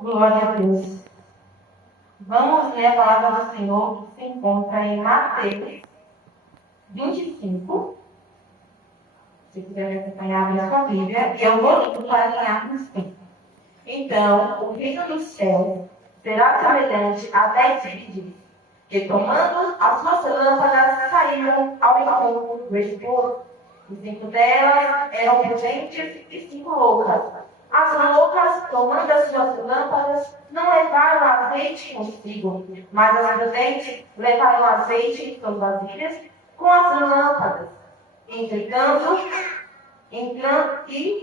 Glória a Deus. Vamos ler a palavra do Senhor que se encontra em Mateus 25. Se quiser me acompanhar na sua Bíblia, e eu vou ler para ganhar nos tempos. Então, o reino do céu será semelhante a 10 virgens que, tomando as suas lâmpadas, saíram ao encontro do esposo. E 5 delas eram prudentes e 5 loucas. As loucas, tomando as suas lâmpadas, não levaram azeite consigo, mas as prudentes levaram azeite em suas vasilhas com as lâmpadas. Entretanto,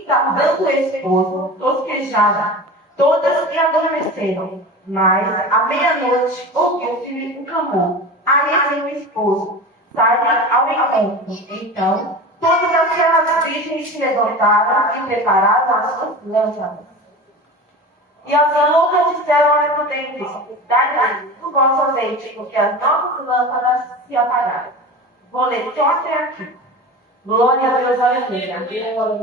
tardando o esposo, tosquejaram, todas e adormeceram. Mas, à meia-noite, ouviu-se um clamor. Aí vem o esposo, sai ao encontro. Então, todas aquelas virgens se levantaram e prepararam as suas lâmpadas. E as loucas disseram às prudentes: dai-nos o vosso azeite, porque as nossas lâmpadas se apagaram. Vou ler só até aqui. Glória a Deus, aleluia.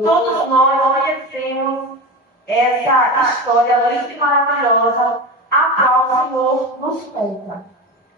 Todos nós conhecemos essa história linda e maravilhosa, a qual o Senhor nos conta.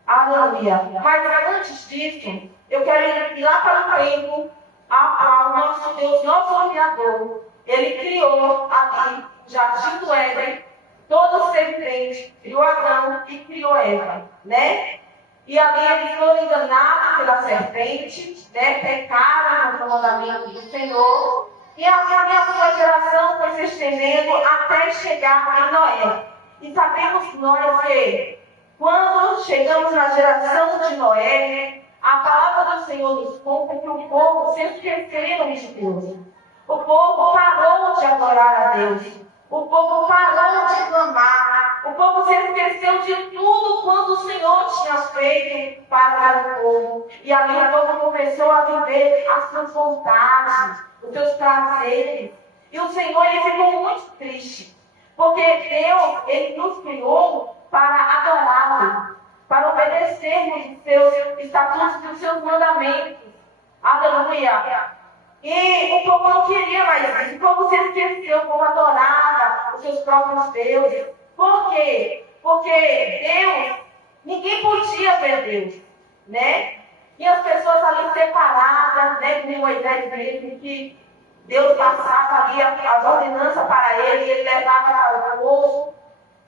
Aleluia. Mas antes disso, eu quero ir lá para o tempo a qual nosso Deus, nosso Criador, Ele criou aqui, o Jardim do Éden, todo ser vivente, criou Adão e criou Eva, né? E ali eles foram enganados pela serpente, né? Pecaram contra o mandamento do Senhor. E a sua geração foi se estendendo até chegar em Noé. E sabemos nós que, quando chegamos na geração de Noé, a palavra do Senhor nos conta que o povo se esqueceram de Deus. O povo parou de adorar a Deus. O povo parou de clamar. O povo se esqueceu de tudo quanto o Senhor tinha feito para o povo. E ali o povo começou a viver as suas vontades, os seus prazeres. E o Senhor ele ficou muito triste. Porque Deus ele nos criou para adorá-lo, para obedecermos os seus estatutos e os seus mandamentos. Aleluia! E o povo não queria mais isso. O povo se esqueceu, o povo adorava os seus próprios deuses. Por quê? Porque Deus, ninguém podia ver Deus, né? E as pessoas ali separadas, né? Que Moisés disse que Deus passava ali as ordenanças para ele, e ele levava para o povo,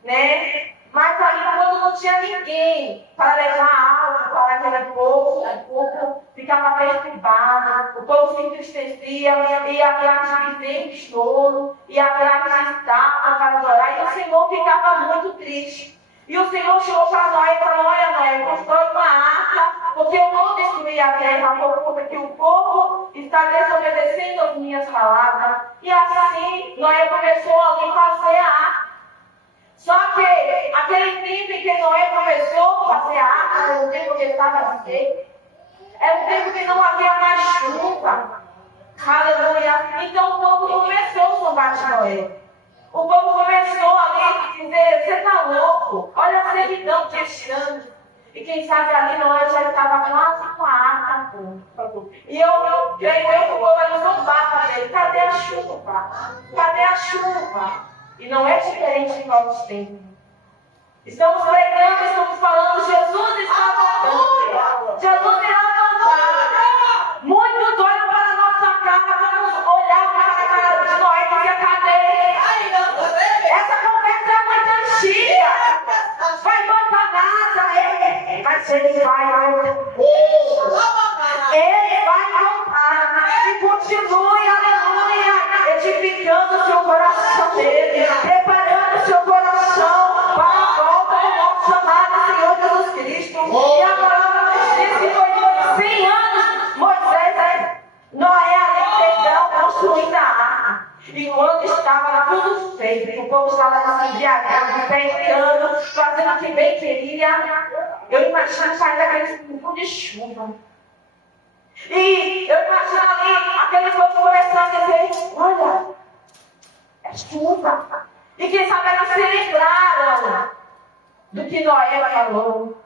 né? Mas ali, quando não tinha ninguém para levar algo para aquele povo, o povo ficava perturbado, o povo se entristecia, ia atrás de bezerro de choro, ia atrás de estátua para adorar, e o Senhor ficava muito triste. E o Senhor chegou para Noé e falou: olha, Noé, constrói uma arca, porque eu vou destruir a terra, porque o povo está desobedecendo as minhas palavras. E assim, Noé começou a fazer a arca. Só que aquele tempo em que Noé começou a fazer a arca, era um tempo que estava seco, era um tempo que não havia mais chuva. Aleluia. Então o povo começou a zombar de Noé. O povo começou a dizer: você está louco, olha a servidão que este ano. E quem sabe ali Noé já estava quase com a arca pronta. E eu creio que o povo ali zombava dele: cadê a chuva? Cadê a chuva? E não é diferente de nossos tempos. Estamos pregando, estamos falando: Jesus está voltando. Jesus irá voltar. Muitos olham para a nossa cara, vamos olhar para a cara de Noé e dizer: cadê? Essa conversa é muito antiga. Vai voltar nada. Mas ele vai voltar. Ele vai voltar. E continue, aleluia, edificando o seu coração dele, preparando o seu coração para a volta do nosso amado Senhor Jesus Cristo. E a palavra nos diz que foi 100 anos Moisés, Noé ali, construindo a arca. E quando estava tudo feito, o povo estava se embriagando, pecando, fazendo o que bem queria, eu imagino sair daquele tempo de chuva. E eu imagino ali aquele povo começando a dizer: olha, é chuva. E quem sabe eles se lembraram do que Noé falou.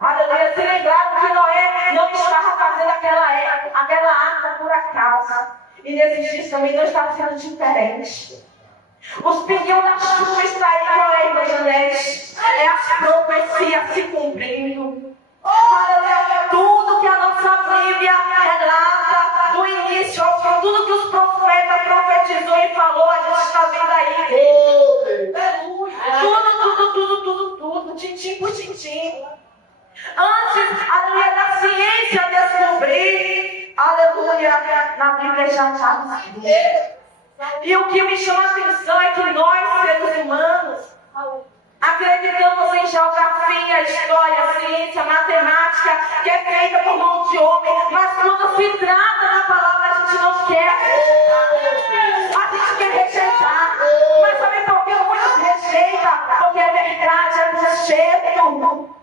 Aleluia, se lembraram que Noé não estava fazendo aquela arca por acaso. E nesses dias também não está sendo diferente. Os pneus da chuva estão aí, Noé, profecia se cumprindo. Aleluia. Tudo que a nossa Bíblia relata, do início ao fim, tudo que os profetas profetizou e falou, a gente está vendo aí. Tudo, tintim por tintim. Antes, aleluia, da ciência descobrir, aleluia, na Bíblia já está escrito. E o que me chama a atenção é que nós, seres humanos, acreditamos em geografia, história, ciência, matemática, que é feita por mão de homem, mas quando se trata da palavra, a gente não quer acreditar. A gente quer rejeitar. Mas sabe por que muitos rejeitam? Porque é verdade, é rejeito.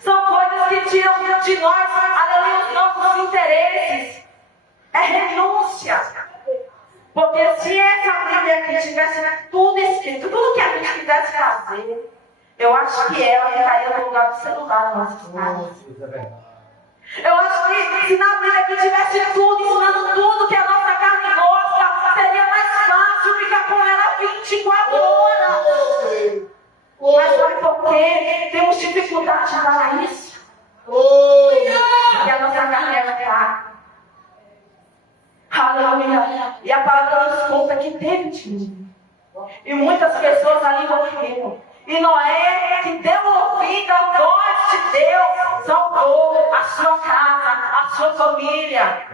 São coisas que tiram de nós, aleluia, os nossos interesses. É renúncia. Porque se essa Bíblia aqui tivesse tudo escrito, tudo que a gente quisesse fazer, eu acho que ela ficaria no lugar do celular na nossa casa. Eu acho que se na Bíblia aqui tivesse tudo, ensinando tudo que a nossa carne gosta, seria mais fácil ficar com ela 24 horas. Mas sabe por quê? Temos dificuldade de falar isso? Porque a nossa carne é fraca. Aleluia. E a palavra nos conta que teve dilúvio. E muitas pessoas ali morreram. E Noé, que deu ouvido à voz de Deus, salvou a sua casa, a sua família.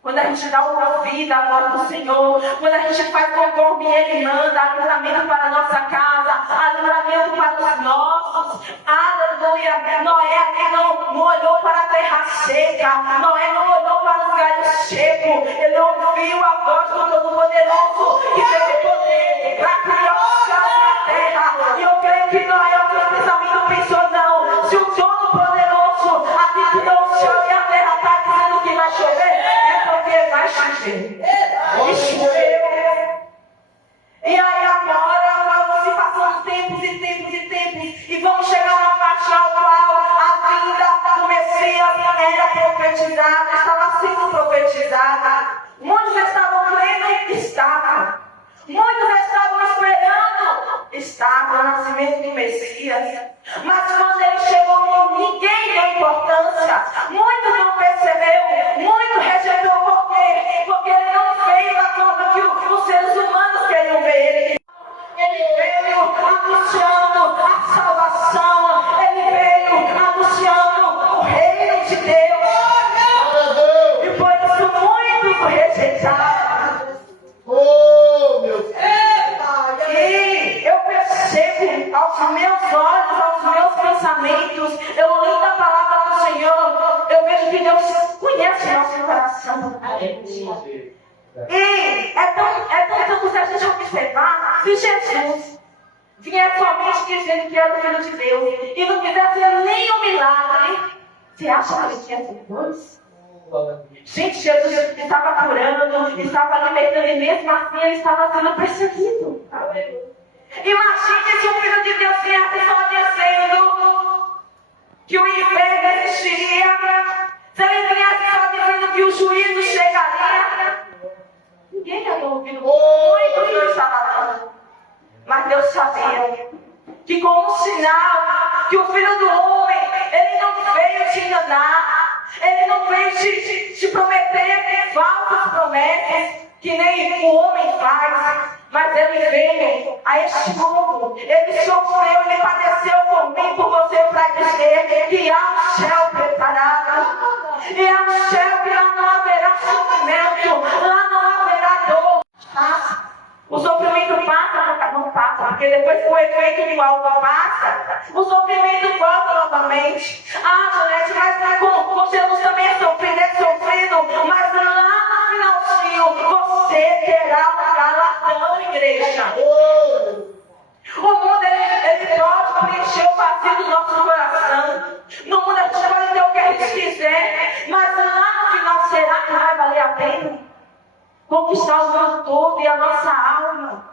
Quando a gente dá ouvido à voz do Senhor, quando a gente faz conforme Ele manda, há livramento para a nossa casa, há livramento para os nossos. Aleluia. Noé ali não olhou para a terra seca, Noé não olhou para os galhos secos, ele ouviu a voz do Todo-Poderoso, que teve poder para criar os céus e a terra. E eu creio que Noé, o que pensamento pensou, não, se o Todo-Poderoso aqui criou o céu e a terra, está dizendo que vai chover, porque vai chover. E choveu. E aí agora vamos se passando tempos e tempos e tempos. E vamos chegar a uma parte ao qual a vinda do Messias era profetizada, estava sendo profetizada. Muitos estavam crendo, estavam. Muitos estavam esperando, estavam o nascimento do Messias. Mas quando ele chegou, ninguém deu importância. Muitos não perceberam, muitos rejeitou. Por quê? Porque ele não veio da forma que os seres humanos queriam ver ele. Ele veio anunciando a salvação. Ele veio anunciando o reino de Deus. E por isso muitos rejeitaram. E eu percebo aos meus olhos, aos meus pensamentos, eu lendo a palavra do Senhor, eu vejo que Deus conhece o nosso coração. E é tão tanto se a gente observar, se Jesus vier somente dizendo que era o Filho de Deus e não fizesse nenhum milagre, você acha que ele tinha sido dois? Gente, Jesus estava curando, estava libertando e mesmo assim ele estava sendo perseguido. Imagine se o Filho de Deus viesse só dizendo que o inferno existiria, se ele viesse só dizendo que o juízo chegaria. Ninguém ia ter ouvido muito o que eu estava dando. Mas Deus sabia que com um sinal, que o Filho do Homem, ele não veio te enganar. Ele não veio te prometer falsas promessas, que nem o homem faz, mas ele veio a este mundo. Ele sofreu, ele padeceu por mim, por você, para dizer que há um céu preparado. E há um céu que lá não haverá sofrimento, lá não haverá dor. O sofrimento passa, não passa, porque depois que o efeito do algo passa, o sofrimento volta novamente. Ah, Janete, mas com Jesus também é sofrido, mas lá no finalzinho você terá um galardão, igreja. O mundo, ele pode preencher o vazio do nosso coração. No mundo a gente pode ter o que a gente quiser, mas lá no final será que vai valer a pena? Conquistar o mundo todo e a nossa alma.